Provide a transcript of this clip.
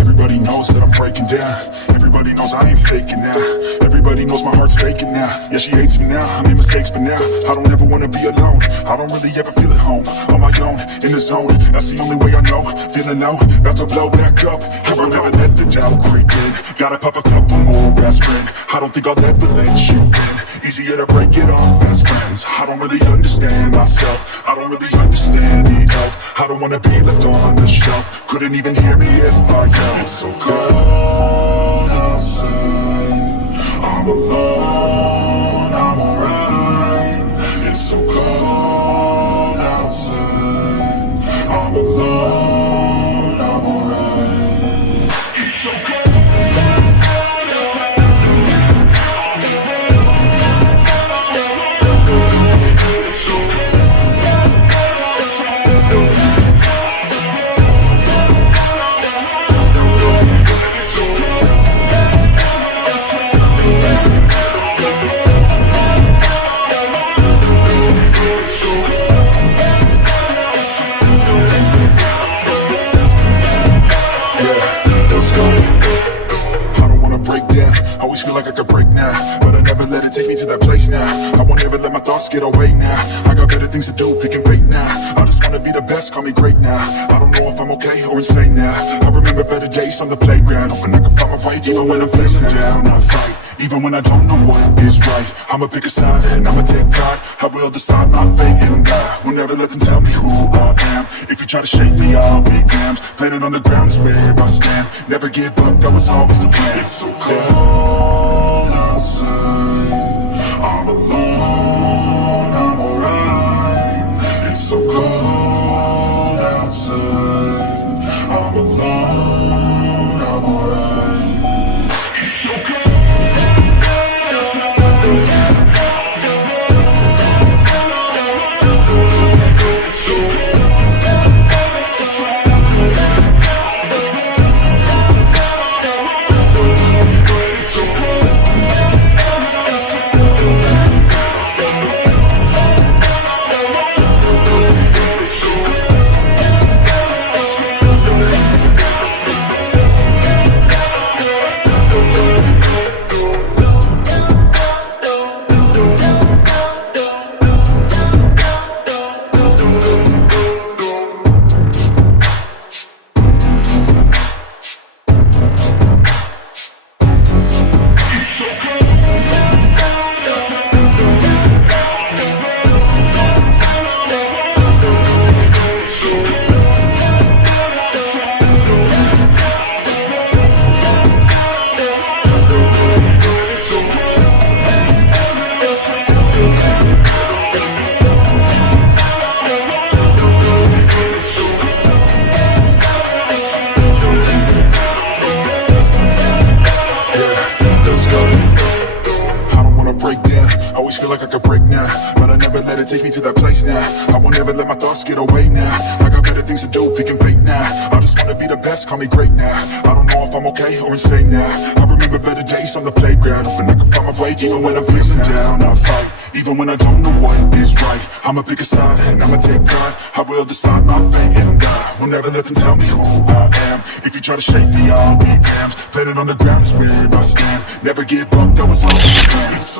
Everybody knows that I'm breaking down. Everybody knows I ain't faking now. Everybody knows my heart's faking now. Yeah, she hates me now, I made mistakes, but now I don't ever wanna be alone. I don't really ever feel at home, on my own, in the zone. That's the only way I know, feeling low, about to blow back up. I will never let the doubt creep in. Gotta pop a couple more aspirin. I don't think I'll ever let you in. Easier to break it off as friends. I don't really understand myself, I don't really understand, need help. I don't wanna be left on the shelf. Couldn't even hear me if I yelled. It's so cold outside, I'm alone, I'm alright. It's so cold outside, I'm alone, I'm alright. It's so cold. Always feel like I could break now, but I never let it take me to that place now. I won't ever let my thoughts get away now. I got better things to do, thinking fake now. I just wanna be the best, call me great now. I don't know if I'm okay or insane now. I remember better days on the playground, hoping I can find my way even when I'm feeling down. I fight, even when I don't know what is right. I'ma pick a side and I'ma take pride. I will decide my fate and die. Will never let them tell me who I am. If you try to shake me, I'll be damned. Planet on the ground is where I stand. Never give up, that was always the plan. It's so cold outside, I'm alone, I'm alright. It's so cold outside, I'm alone, I'm alright. It's so cold. Always feel like I could break now, but I never let it take me to that place now. I won't ever let my thoughts get away now. I got better things to do, thinking fake now. I just wanna be the best, call me great now. I don't know if I'm okay or insane now. I remember better days on the playground, hoping I can find my way even when I'm feeling down. I fight, even when I don't know what is right. I'ma pick a side and I'ma take pride. I will decide my fate and die. Will never let them tell me who I am. If you try to shake me, I'll be damned. Planet on the ground is where I stand. Never give up, that was always the plan. It's